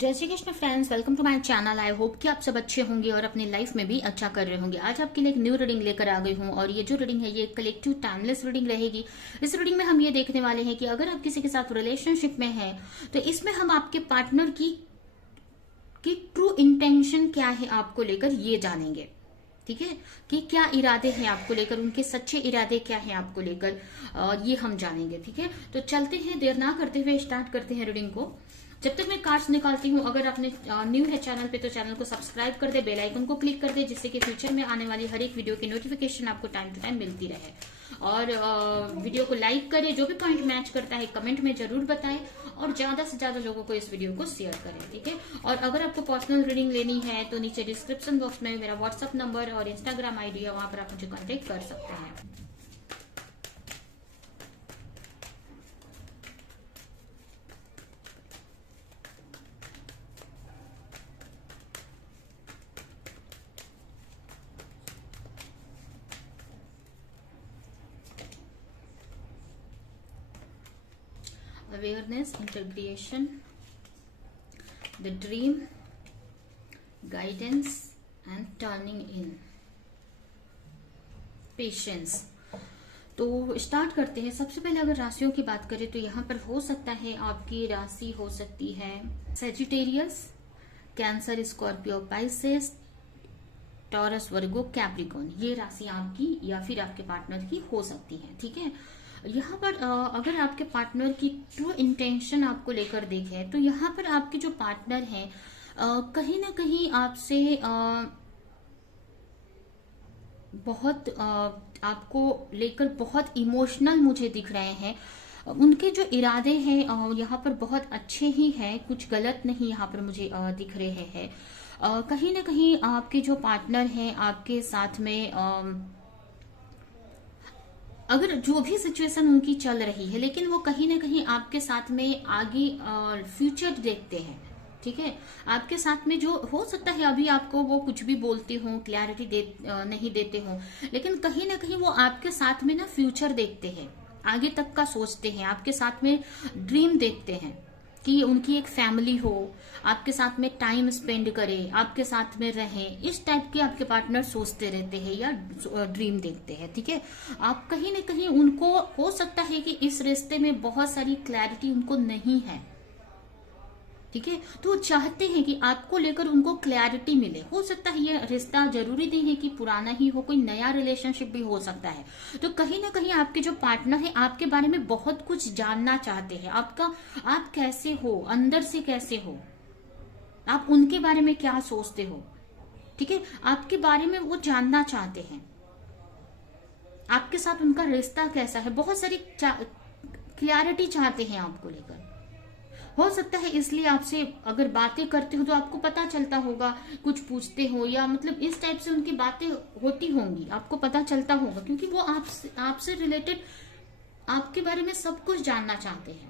जय Shri Krishna friends, welcome to my channel. I hope कि आप सब अच्छे होंगे और अपनी लाइफ में भी अच्छा कर रहे होंगे। आज आपके लिए एक न्यू रीडिंग लेकर आ गई हूँ और ये जो रीडिंग है ये कलेक्टिव टाइमलेस रीडिंग रहेगी। इस रीडिंग में हम ये देखने वाले हैं कि अगर आप किसी के साथ रिलेशनशिप में हैं तो इसमें हम आपके पार्टनर की ट्रू इंटेंशन क्या है आपको लेकर ये जानेंगे। ठीक है, कि क्या इरादे हैं आपको लेकर, उनके सच्चे इरादे क्या हैं आपको लेकर, ये हम जानेंगे। ठीक है, तो चलते हैं, देर ना करते हुए स्टार्ट करते हैं रीडिंग को। जब तक मैं कार्ड्स निकालती हूँ, अगर आपने न्यू है चैनल पे तो चैनल को सब्सक्राइब कर दे, बेल आइकन को क्लिक कर दे, जिससे कि फ्यूचर में आने वाली हर एक वीडियो की नोटिफिकेशन आपको टाइम टू टाइम मिलती रहे। और वीडियो को लाइक करें, जो भी पॉइंट मैच करता है कमेंट में जरूर बताएं और ज्यादा से ज्यादा लोगों को इस वीडियो को शेयर करें। ठीक है, और अगर आपको पर्सनल रीडिंग लेनी है तो नीचे डिस्क्रिप्शन बॉक्स में मेरा व्हाट्सअप नंबर और इंस्टाग्राम आईडी है, वहां पर आप मुझे कॉन्टेक्ट कर सकते हैं। Awareness, integration, the dream, guidance and turning in, patience। तो स्टार्ट करते हैं। सबसे पहले अगर राशियों की बात करें तो यहाँ पर हो सकता है आपकी राशि हो सकती है Sagittarius, Cancer, Scorpio, Pisces, Taurus, Virgo, Capricorn. ये राशि आपकी या फिर आपके पार्टनर की हो सकती है। ठीक है, यहाँ पर अगर आपके पार्टनर की ट्रू इंटेंशन आपको लेकर देखें तो यहाँ पर आपके जो पार्टनर हैं कहीं ना कहीं आपसे बहुत आपको लेकर बहुत इमोशनल मुझे दिख रहे हैं। उनके जो इरादे हैं यहाँ पर बहुत अच्छे ही हैं, कुछ गलत नहीं यहाँ पर मुझे दिख रहे हैं। कहीं ना कहीं आपके जो पार्टनर हैं आपके साथ में अगर जो भी सिचुएशन उनकी चल रही है, लेकिन वो कहीं ना कहीं आपके साथ में आगे फ्यूचर देखते हैं। ठीक है, आपके साथ में जो हो सकता है अभी आपको वो कुछ भी बोलते हो, क्लैरिटी नहीं देते हो, लेकिन कहीं ना कहीं वो आपके साथ में ना फ्यूचर देखते हैं, आगे तक का सोचते हैं, आपके साथ में ड्रीम देखते हैं कि उनकी एक फैमिली हो, आपके साथ में टाइम स्पेंड करे, आपके साथ में रहे। इस टाइप के आपके पार्टनर सोचते रहते हैं या ड्रीम देखते हैं। ठीक है, आप कहीं ना कहीं उनको हो सकता है कि इस रिश्ते में बहुत सारी क्लैरिटी उनको नहीं है। ठीक है, तो वो चाहते हैं कि आपको लेकर उनको क्लैरिटी मिले। हो सकता है ये रिश्ता जरूरी नहीं है कि पुराना ही हो, कोई नया रिलेशनशिप भी हो सकता है। तो कहीं ना कहीं आपके जो पार्टनर है आपके बारे में बहुत कुछ जानना चाहते हैं। आप कैसे हो, अंदर से कैसे हो, आप उनके बारे में क्या सोचते हो। ठीक है, आपके बारे में वो जानना चाहते हैं, आपके साथ उनका रिश्ता कैसा है, बहुत सारी क्लैरिटी चाहते हैं आपको लेकर। हो सकता है इसलिए आपसे अगर बातें करते हो तो आपको पता चलता होगा, कुछ पूछते हो या मतलब इस टाइप से उनकी बातें होती होंगी, आपको पता चलता होगा, क्योंकि वो आपसे रिलेटेड आपके बारे में सब कुछ जानना चाहते हैं।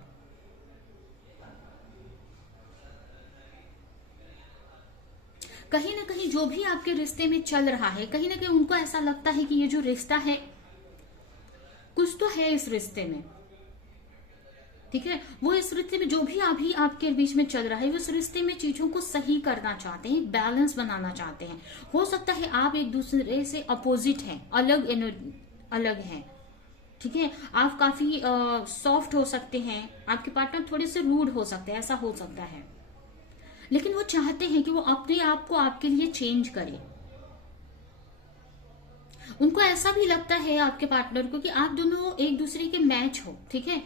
कहीं ना कहीं जो भी आपके रिश्ते में चल रहा है, कहीं ना कहीं उनको ऐसा लगता है कि ये जो रिश्ता है, कुछ तो है इस रिश्ते में। ठीक है, वो इस रिश्ते में जो भी अभी आपके बीच में चल रहा है, वो इस रिश्ते में चीजों को सही करना चाहते हैं, बैलेंस बनाना चाहते हैं। हो सकता है आप एक दूसरे से अपोजिट हैं, अलग हैं। ठीक है, आप काफी सॉफ्ट हो सकते हैं, आपके पार्टनर थोड़े से रूड हो सकते हैं, ऐसा हो सकता है, लेकिन वो चाहते हैं कि वो अपने आप को आपके लिए चेंज करे। उनको ऐसा भी लगता है आपके पार्टनर को कि आप दोनों एक दूसरे के मैच हो। ठीक है,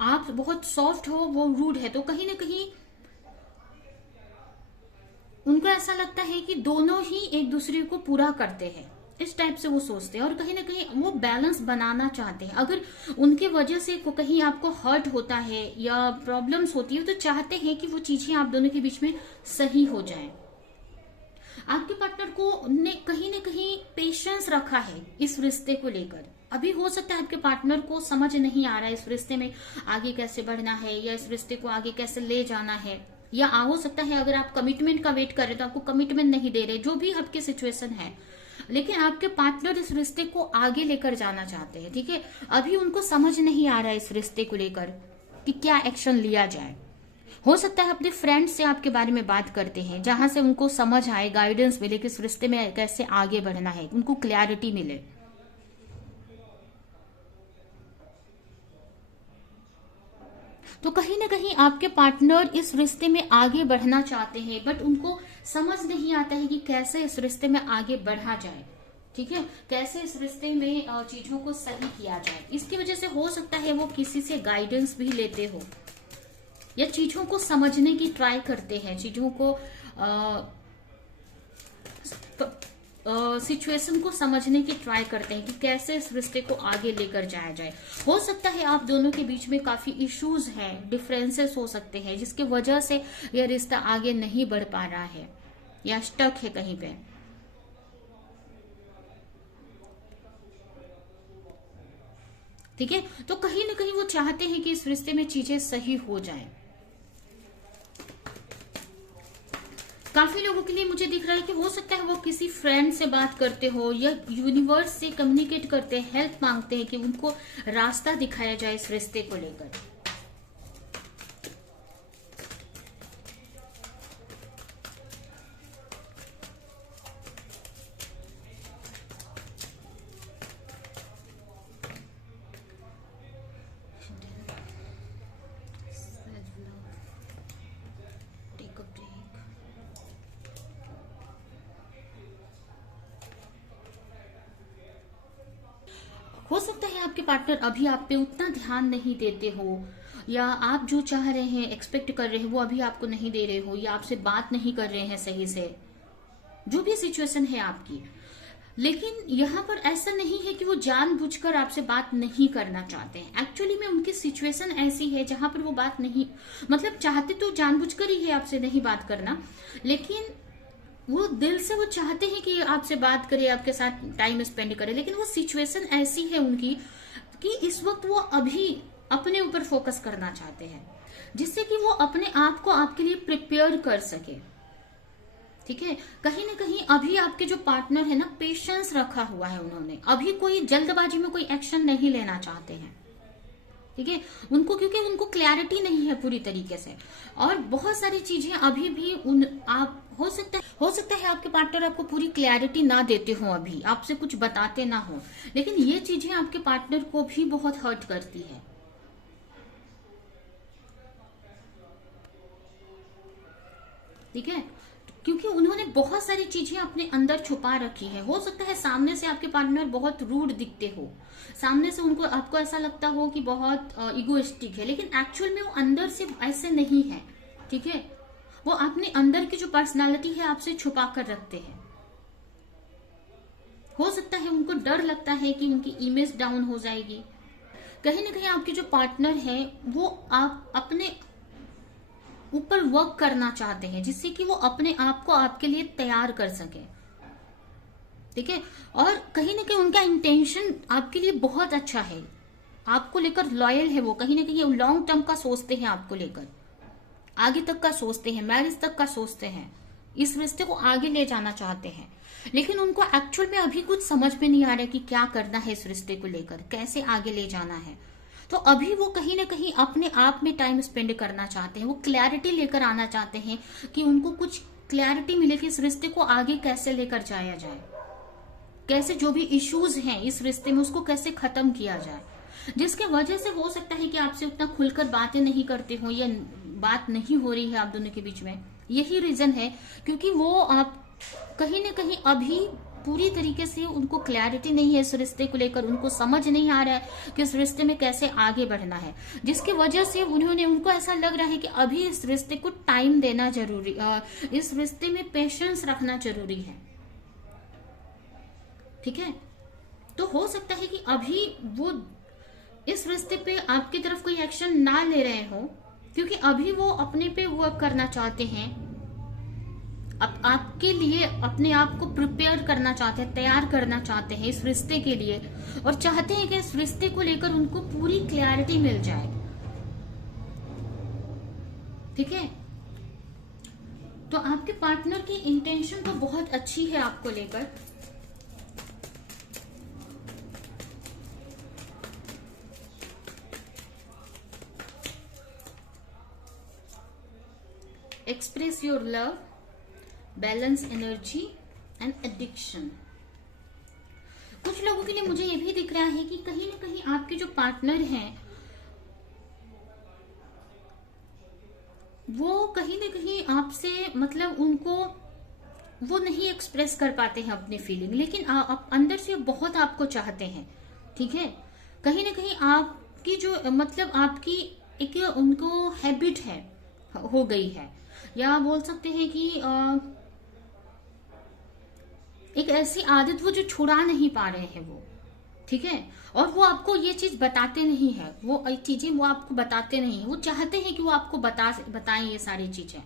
आप बहुत सॉफ्ट हो, वो रूड है, तो कहीं ना कहीं उनको ऐसा लगता है कि दोनों ही एक दूसरे को पूरा करते हैं। इस टाइप से वो सोचते हैं और कहीं ना कहीं वो बैलेंस बनाना चाहते हैं। अगर उनके वजह से कहीं आपको हर्ट होता है या प्रॉब्लम्स होती है तो चाहते हैं कि वो चीजें आप दोनों के बीच में सही हो जाएं। आपके पार्टनर को ने कहीं ना कहीं पेशेंस रखा है इस रिश्ते को लेकर। अभी हो सकता है आपके पार्टनर को समझ नहीं आ रहा है इस रिश्ते में आगे कैसे बढ़ना है या इस रिश्ते को आगे कैसे ले जाना है, या हो सकता है अगर आप कमिटमेंट का वेट कर रहे तो आपको कमिटमेंट नहीं दे रहे, जो भी आपकी सिचुएशन है, लेकिन आपके पार्टनर इस रिश्ते को आगे लेकर जाना चाहते हैं। ठीक है, अभी उनको समझ नहीं आ रहा है इस रिश्ते को लेकर कि क्या एक्शन लिया जाए। हो सकता है अपने फ्रेंड्स से आपके बारे में बात करते हैं, जहां से उनको समझ आए, गाइडेंस मिले कि इस रिश्ते में कैसे आगे बढ़ना है, उनको क्लैरिटी मिले। तो कहीं ना कहीं आपके पार्टनर इस रिश्ते में आगे बढ़ना चाहते हैं, बट उनको समझ नहीं आता है कि कैसे इस रिश्ते में आगे बढ़ा जाए। ठीक है, कैसे इस रिश्ते में चीजों को सही किया जाए। इसकी वजह से हो सकता है वो किसी से गाइडेंस भी लेते हो, या चीजों को समझने की ट्राई करते हैं, चीजों को सिचुएशन को समझने की ट्राई करते हैं कि कैसे इस रिश्ते को आगे लेकर जाया जाए। हो सकता है आप दोनों के बीच में काफी इश्यूज हैं, डिफरेंसेस हो सकते हैं, जिसकी वजह से यह रिश्ता आगे नहीं बढ़ पा रहा है या स्टक है कहीं पे। ठीक है, तो कहीं ना कहीं वो चाहते हैं कि इस रिश्ते में चीजें सही हो जाएं। काफी लोगों के लिए मुझे दिख रहा है कि हो सकता है वो किसी फ्रेंड से बात करते हो या यूनिवर्स से कम्युनिकेट करते हैं, हेल्प मांगते हैं कि उनको रास्ता दिखाया जाए इस रिश्ते को लेकर। हो सकता है आपके पार्टनर अभी आप पे उतना ध्यान नहीं देते हो, या आप जो चाह रहे हैं, एक्सपेक्ट कर रहे हैं, वो अभी आपको नहीं दे रहे हो, या आपसे बात नहीं कर रहे हैं सही से, जो भी सिचुएशन है आपकी। लेकिन यहाँ पर ऐसा नहीं है कि वो जानबूझकर आपसे बात नहीं करना चाहते हैं। एक्चुअली में उनकी सिचुएशन ऐसी है जहां पर वो बात नहीं, मतलब चाहते तो जानबूझकर ही है आपसे नहीं बात करना, लेकिन वो दिल से वो चाहते हैं कि आपसे बात करे, आपके साथ टाइम स्पेंड करे, लेकिन वो सिचुएशन ऐसी है उनकी कि इस वक्त वो अभी अपने ऊपर फोकस करना चाहते हैं, जिससे कि वो अपने आप को आपके लिए प्रिपेयर कर सके। ठीक है, कहीं ना कहीं अभी आपके जो पार्टनर है ना, पेशेंस रखा हुआ है उन्होंने, अभी कोई जल्दबाजी में कोई एक्शन नहीं लेना चाहते हैं। ठीक है, उनको क्योंकि उनको क्लैरिटी नहीं है पूरी तरीके से, और बहुत सारी चीजें अभी भी आप हो सकता है आपके पार्टनर आपको पूरी क्लैरिटी ना देते हो, अभी आपसे कुछ बताते ना हो, लेकिन ये चीजें आपके पार्टनर को भी बहुत हर्ट करती है। ठीक है, क्योंकि उन्होंने बहुत सारी चीजें अपने अंदर छुपा रखी है। हो सकता है सामने से आपके पार्टनर बहुत रूड दिखते हो, सामने से उनको आपको ऐसा लगता हो कि बहुत इगोइस्टिक है, लेकिन एक्चुअल में वो अंदर से ऐसे नहीं है। ठीक है, वो अपने अंदर की जो पर्सनालिटी है आपसे छुपा कर रखते हैं। हो सकता है उनको डर लगता है कि उनकी इमेज डाउन हो जाएगी। कहीं ना कहीं आपके जो पार्टनर है वो आप अपने ऊपर वर्क करना चाहते हैं, जिससे कि वो अपने आप को आपके लिए तैयार कर सके। ठीक है, और कहीं ना कहीं उनका इंटेंशन आपके लिए बहुत अच्छा है, आपको लेकर लॉयल है वो, कहीं ना कहीं लॉन्ग टर्म का सोचते हैं, आपको लेकर आगे तक का सोचते हैं, मैरिज तक का सोचते हैं, इस रिश्ते को आगे ले जाना चाहते हैं। लेकिन उनको एक्चुअल में अभी कुछ समझ में नहीं आ रहा कि क्या करना है इस रिश्ते को लेकर, कैसे आगे ले जाना है। तो अभी वो कहीं ना कहीं अपने आप में टाइम स्पेंड करना चाहते हैं, वो क्लैरिटी लेकर आना चाहते हैं कि उनको कुछ क्लैरिटी मिले कि इस रिश्ते को आगे कैसे लेकर जाया जाए, कैसे जो भी इश्यूज हैं इस रिश्ते में उसको कैसे खत्म किया जाए। जिसके वजह से हो सकता है कि आपसे उतना खुलकर बातें नहीं करते हो, या बात नहीं हो रही है आप दोनों के बीच में। यही रीजन है, क्योंकि वो आप कहीं ना कहीं अभी पूरी तरीके से उनको क्लैरिटी नहीं है इस रिश्ते को लेकर, उनको समझ नहीं आ रहा है कि इस रिश्ते में कैसे आगे बढ़ना है, जिसकी वजह से उनको ऐसा लग रहा है कि अभी इस रिश्ते को टाइम देना जरूरी, इस रिश्ते में पेशेंस रखना जरूरी है। ठीक है, तो हो सकता है कि अभी वो इस रिश्ते पे आपकी तरफ कोई एक्शन ना ले रहे हो, क्योंकि अभी वो अपने पे वर्क करना चाहते हैं, आपके लिए अपने आप को प्रिपेयर करना चाहते हैं, तैयार करना चाहते हैं इस रिश्ते के लिए, और चाहते हैं कि इस रिश्ते को लेकर उनको पूरी क्लैरिटी मिल जाए। ठीक है, तो आपके पार्टनर की इंटेंशन तो बहुत अच्छी है आपको लेकर, express your love, balance energy and addiction. कुछ लोगों के लिए मुझे ये भी दिख रहा है कि कहीं ना कहीं आपके जो पार्टनर हैं वो कहीं ना कहीं आपसे मतलब उनको वो नहीं एक्सप्रेस कर पाते हैं अपनी फीलिंग, लेकिन आप अंदर से बहुत आपको चाहते हैं। ठीक है, कहीं ना कहीं आपकी जो मतलब आपकी एक उनको हैबिट है, हो गई है, या बोल सकते हैं कि एक ऐसी आदत वो जो छुड़ा नहीं पा रहे हैं वो। ठीक है, और वो आपको ये चीज बताते नहीं है, वो चीजें वो आपको बताते नहीं है। वो चाहते हैं कि वो आपको बताएं ये सारी चीजें,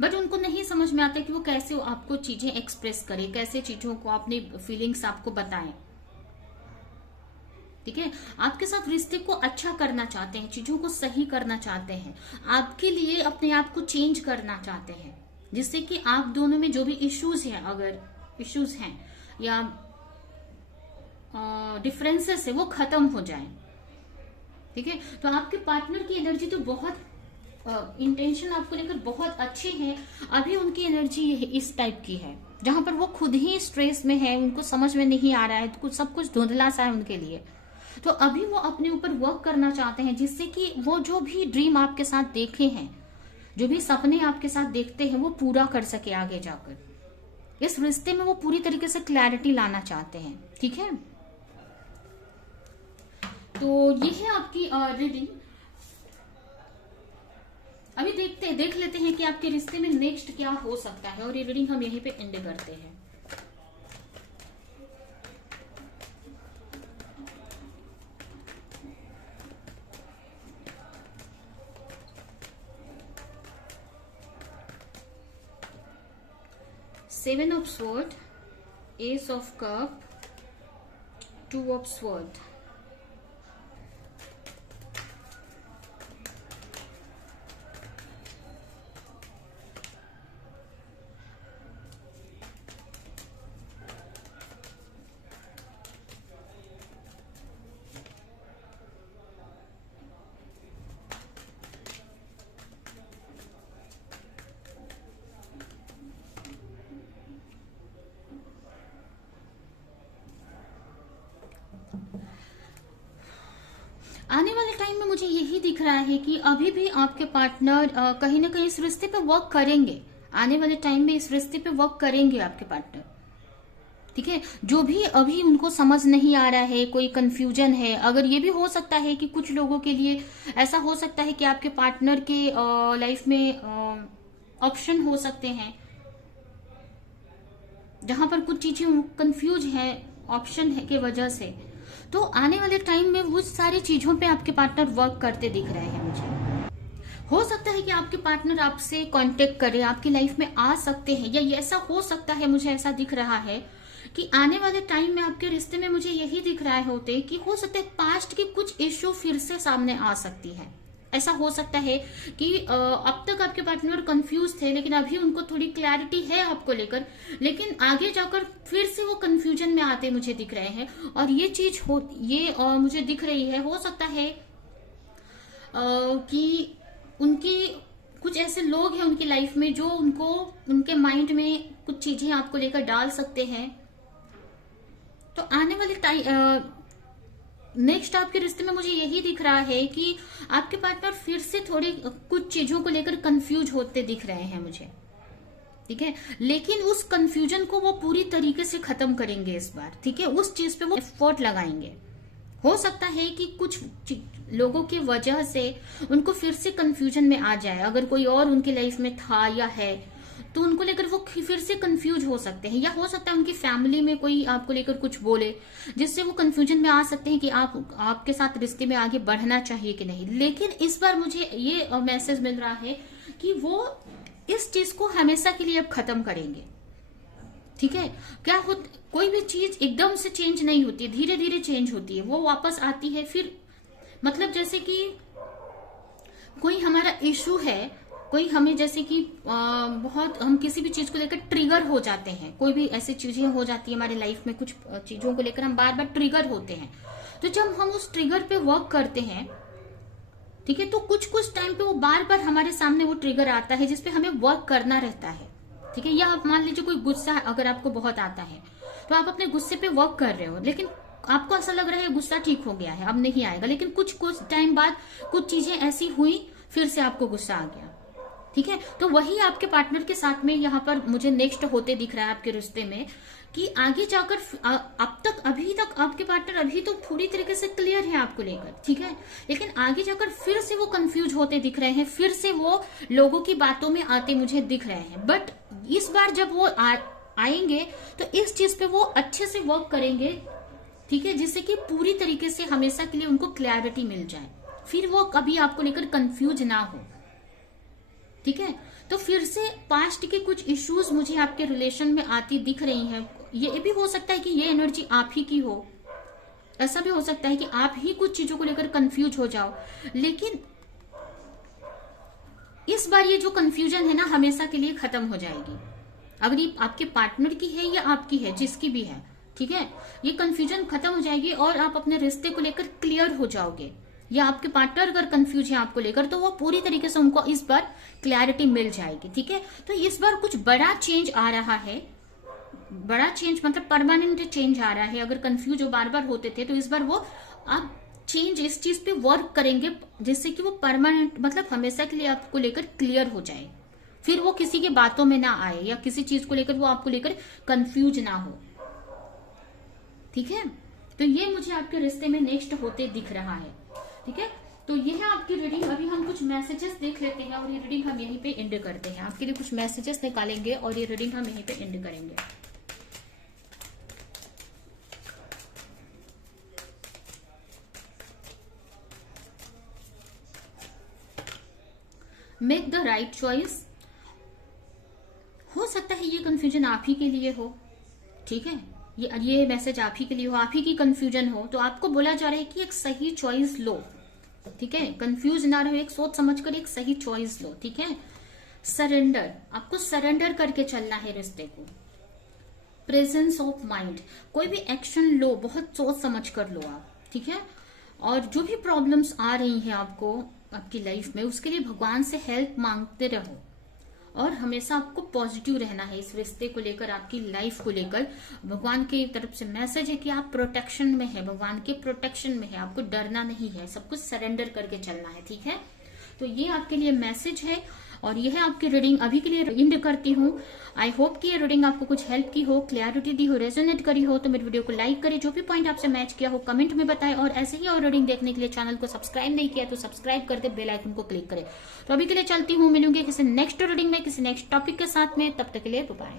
बट उनको नहीं समझ में आता कि वो कैसे आपको चीजें एक्सप्रेस करे, कैसे चीजों को अपनी फीलिंग्स आपको बताएं। ठीक है, आपके साथ रिश्ते को अच्छा करना चाहते हैं, चीजों को सही करना चाहते हैं, आपके लिए अपने आप को चेंज करना चाहते हैं, जिससे कि आप दोनों में जो भी इश्यूज हैं, अगर इश्यूज हैं या डिफरेंसेस है, वो खत्म हो जाए। ठीक है, तो आपके पार्टनर की एनर्जी तो बहुत इंटेंशन आपको लेकर बहुत अच्छी है। अभी उनकी एनर्जी इस टाइप की है जहां पर वो खुद ही स्ट्रेस में है, उनको समझ में नहीं आ रहा है, कुछ सब कुछ धुंधला सा है उनके लिए। तो अभी वो अपने ऊपर वर्क करना चाहते हैं, जिससे कि वो जो भी ड्रीम आपके साथ देखे हैं, जो भी सपने आपके साथ देखते हैं, वो पूरा कर सके आगे जाकर। इस रिश्ते में वो पूरी तरीके से क्लैरिटी लाना चाहते हैं। ठीक है, तो ये है आपकी रीडिंग। अभी देख लेते हैं कि आपके रिश्ते में नेक्स्ट क्या हो सकता है, और ये रीडिंग हम यहीं पे एंड करते हैं। Seven of sword, S of cup, two of sword. आने वाले टाइम में मुझे यही दिख रहा है कि अभी भी आपके पार्टनर कहीं ना कहीं इस रिश्ते पे वर्क करेंगे। आने वाले टाइम में इस रिश्ते पे वर्क करेंगे आपके पार्टनर। ठीक है, जो भी अभी उनको समझ नहीं आ रहा है, कोई कंफ्यूजन है, अगर ये भी हो सकता है कि कुछ लोगों के लिए ऐसा हो सकता है कि आपके पार्टनर के लाइफ में ऑप्शन हो सकते हैं जहां पर कुछ चीजें कंफ्यूज है ऑप्शन के वजह से। तो आने वाले टाइम में वो सारी चीजों पे आपके पार्टनर वर्क करते दिख रहे हैं मुझे। हो सकता है कि आपके पार्टनर आपसे कांटेक्ट करे, आपकी लाइफ में आ सकते हैं, या ये ऐसा हो सकता है, मुझे ऐसा दिख रहा है कि आने वाले टाइम में आपके रिश्ते में मुझे यही दिख रहा है होते कि हो सकता है पास्ट की कुछ इश्यू फिर से सामने आ सकती है। ऐसा हो सकता है कि अब तक आपके पार्टनर कंफ्यूज थे, लेकिन अभी उनको थोड़ी क्लैरिटी है आपको लेकर, लेकिन आगे जाकर फिर से वो कंफ्यूजन में आते मुझे दिख रहे हैं। और ये चीज मुझे दिख रही है, हो सकता है कि उनकी कुछ ऐसे लोग हैं उनकी लाइफ में जो उनको उनके माइंड में कुछ चीजें आपको लेकर डाल सकते हैं। तो आने वाले टाइम नेक्स्ट आपके रिश्ते में मुझे यही दिख रहा है कि आपके पार्टनर फिर से थोड़ी कुछ चीजों को लेकर कंफ्यूज होते दिख रहे हैं मुझे। ठीक है, लेकिन उस कंफ्यूजन को वो पूरी तरीके से खत्म करेंगे इस बार। ठीक है, उस चीज पे वो एफर्ट लगाएंगे। हो सकता है कि कुछ लोगों की वजह से उनको फिर से कंफ्यूजन में आ जाए, अगर कोई और उनकी लाइफ में था या है तो उनको लेकर वो फिर से कंफ्यूज हो सकते हैं, या हो सकता है उनकी फैमिली में कोई आपको लेकर कुछ बोले जिससे वो कंफ्यूजन में आ सकते हैं कि आपके साथ रिश्ते में आगे बढ़ना चाहिए कि नहीं। लेकिन इस बार मुझे ये मैसेज मिल रहा है कि वो इस चीज को हमेशा के लिए अब खत्म करेंगे। ठीक है, कोई भी चीज एकदम से चेंज नहीं होती, धीरे धीरे चेंज होती है, वो वापस आती है। फिर मतलब जैसे कि कोई हमारा इशू है, कोई हमें जैसे कि बहुत हम किसी भी चीज को लेकर ट्रिगर हो जाते हैं, कोई भी ऐसी चीजें हो जाती है हमारी लाइफ में, कुछ चीजों को लेकर हम बार बार ट्रिगर होते हैं। तो जब हम उस ट्रिगर पे वर्क करते हैं, ठीक है। तो कुछ कुछ टाइम पे वो बार बार हमारे सामने वो ट्रिगर आता है जिसपे हमें वर्क करना रहता है, ठीक है। या आप मान लीजिए कोई गुस्सा अगर आपको बहुत आता है तो आप अपने गुस्से पे वर्क कर रहे हो, लेकिन आपको ऐसा लग रहा है गुस्सा ठीक हो गया है, अब नहीं आएगा, लेकिन कुछ कुछ टाइम बाद कुछ चीजें ऐसी हुई, फिर से आपको गुस्सा आ गया, ठीक है। तो वही आपके पार्टनर के साथ में यहाँ पर मुझे नेक्स्ट होते दिख रहा है आपके रिश्ते में, कि आगे जाकर अब तक अभी तक आपके पार्टनर अभी तो पूरी तरीके से क्लियर है आपको लेकर, ठीक है, लेकिन आगे जाकर फिर से वो कंफ्यूज होते दिख रहे हैं, फिर से वो लोगों की बातों में आते मुझे दिख रहे हैं। बट इस बार जब वो आएंगे तो इस चीज पे वो अच्छे से वर्क करेंगे, ठीक है, जिससे कि पूरी तरीके से हमेशा के लिए उनको क्लैरिटी मिल जाए, फिर वो कभी आपको लेकर कंफ्यूज ना हो, ठीक है। तो फिर से पास्ट के कुछ इश्यूज मुझे आपके रिलेशन में आती दिख रही हैं। ये भी हो सकता है कि ये एनर्जी आप ही की हो, ऐसा भी हो सकता है कि आप ही कुछ चीजों को लेकर कंफ्यूज हो जाओ, लेकिन इस बार ये जो कंफ्यूजन है ना हमेशा के लिए खत्म हो जाएगी। अगर ये आपके पार्टनर की है या आपकी है, जिसकी भी है, ठीक है, ये कंफ्यूजन खत्म हो जाएगी और आप अपने रिश्ते को लेकर क्लियर हो जाओगे। या आपके पार्टनर अगर कंफ्यूज है आपको लेकर तो वो पूरी तरीके से उनको इस बार क्लैरिटी मिल जाएगी, ठीक है। तो इस बार कुछ बड़ा चेंज आ रहा है, बड़ा चेंज मतलब परमानेंट चेंज आ रहा है। अगर कंफ्यूज बार बार होते थे तो इस बार वो आप चेंज इस चीज पे वर्क करेंगे जिससे कि वो परमानेंट मतलब हमेशा के लिए आपको लेकर क्लियर हो जाए, फिर वो किसी की बातों में ना आए या किसी चीज को लेकर वो आपको लेकर कंफ्यूज ना हो, ठीक है। तो ये मुझे आपके रिश्ते में नेक्स्ट होते दिख रहा है, ठीक है। तो ये है आपकी रीडिंग। अभी हम कुछ मैसेजेस देख लेते हैं और ये रीडिंग हम यहीं पे एंड करते हैं। आपके लिए कुछ मैसेजेस निकालेंगे और ये रीडिंग हम यहीं पे एंड करेंगे। Make the right choice. हो सकता है ये कंफ्यूजन आप ही के लिए हो, ठीक है, ये मैसेज आप ही के लिए हो, आप ही की कंफ्यूजन हो, तो आपको बोला जा रहा है कि एक सही चॉइस लो, ठीक है, कंफ्यूज ना रहो, एक सोच समझकर एक सही चॉइस लो, ठीक है। सरेंडर, आपको सरेंडर करके चलना है रिश्ते को। प्रेजेंस ऑफ माइंड, कोई भी एक्शन लो, बहुत सोच समझ कर लो आप, ठीक है। और जो भी प्रॉब्लम्स आ रही हैं आपको आपकी लाइफ में, उसके लिए भगवान से हेल्प मांगते रहो और हमेशा आपको पॉजिटिव रहना है इस रिश्ते को लेकर, आपकी लाइफ को लेकर। भगवान की तरफ से मैसेज है कि आप प्रोटेक्शन में है, भगवान के प्रोटेक्शन में है, आपको डरना नहीं है, सब कुछ सरेंडर करके चलना है, ठीक है। तो ये आपके लिए मैसेज है और ये है आपकी रीडिंग। अभी के लिए एंड करती हूँ। आई होप कि ये रीडिंग आपको कुछ हेल्प की हो, क्लैरिटी दी हो, रेजोनेट करी हो। तो मेरे वीडियो को लाइक करें, जो भी पॉइंट आपसे मैच किया हो कमेंट में बताएं और ऐसे ही और रीडिंग देखने के लिए चैनल को सब्सक्राइब नहीं किया तो सब्सक्राइब कर दे, बेल आइकन को क्लिक करें। तो अभी के लिए चलती हूँ, मिलूंगी किसी नेक्स्ट रीडिंग में किसी नेक्स्ट टॉपिक के साथ में, तब तक के लिए बाय।